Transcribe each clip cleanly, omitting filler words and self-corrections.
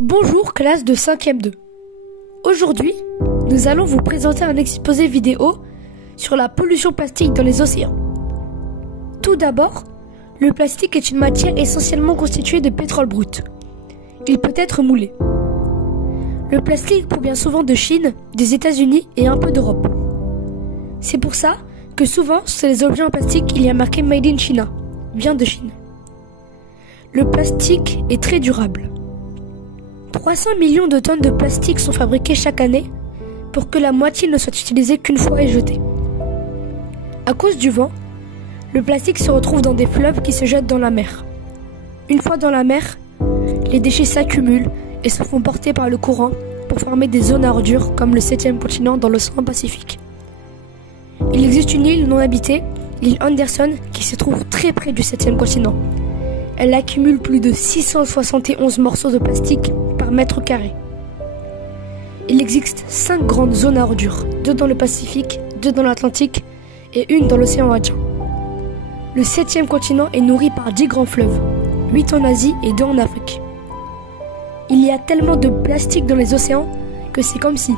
Bonjour classe de 5e 2. Aujourd'hui, nous allons vous présenter un exposé vidéo sur la pollution plastique dans les océans. Tout d'abord, le plastique est une matière essentiellement constituée de pétrole brut. Il peut être moulé. Le plastique provient souvent de Chine, des États-Unis et un peu d'Europe. C'est pour ça que souvent sur les objets en plastique il y a marqué Made in China, vient de Chine. Le plastique est très durable. 300 millions de tonnes de plastique sont fabriquées chaque année pour que la moitié ne soit utilisée qu'une fois et jetée. À cause du vent, le plastique se retrouve dans des fleuves qui se jettent dans la mer. Une fois dans la mer, les déchets s'accumulent et se font porter par le courant pour former des zones à ordures comme le 7e continent dans l'océan Pacifique. Il existe une île non habitée, l'île Anderson, qui se trouve très près du 7e continent. Elle accumule plus de 671 morceaux de plastique par mètre carré. Il existe 5 grandes zones à ordures, 2 dans le Pacifique, 2 dans l'Atlantique et une dans l'océan Indien. Le 7e continent est nourri par 10 grands fleuves, 8 en Asie et 2 en Afrique. Il y a tellement de plastique dans les océans que c'est comme si,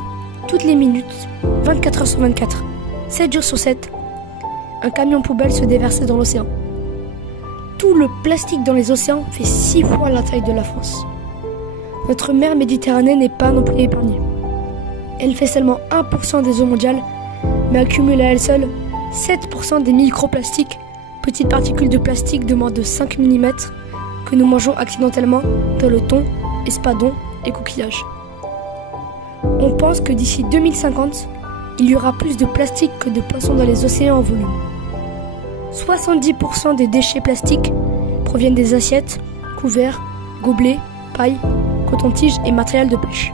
toutes les minutes, 24 heures sur 24, 7 jours sur 7, un camion poubelle se déversait dans l'océan. Tout le plastique dans les océans fait 6 fois la taille de la France. Notre mer Méditerranée n'est pas non plus épargnée. Elle fait seulement 1% des eaux mondiales, mais accumule à elle seule 7% des microplastiques, petites particules de plastique de moins de 5 mm que nous mangeons accidentellement dans le thon, espadon et coquillages. On pense que d'ici 2050, il y aura plus de plastique que de poissons dans les océans en volume. 70% des déchets plastiques proviennent des assiettes, couverts, gobelets, pailles, coton-tiges et matériel de pêche.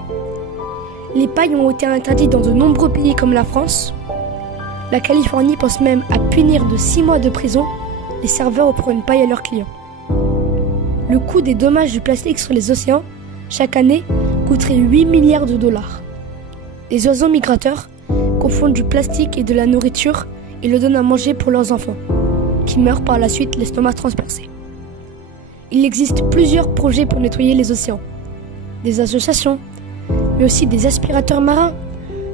Les pailles ont été interdites dans de nombreux pays comme la France. La Californie pense même à punir de 6 mois de prison les serveurs pour une paille à leurs clients. Le coût des dommages du plastique sur les océans, chaque année, coûterait 8 milliards de dollars. Les oiseaux migrateurs confondent du plastique et de la nourriture et le donnent à manger pour leurs enfants, qui meurent par la suite l'estomac transpercé. Il existe plusieurs projets pour nettoyer les océans. Des associations, mais aussi des aspirateurs marins,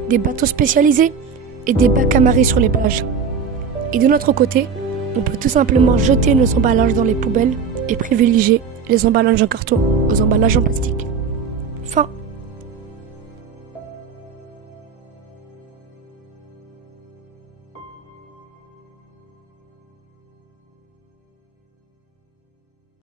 des bateaux spécialisés et des bacs à marée sur les plages. Et de notre côté, on peut tout simplement jeter nos emballages dans les poubelles et privilégier les emballages en carton aux emballages en plastique. Fin.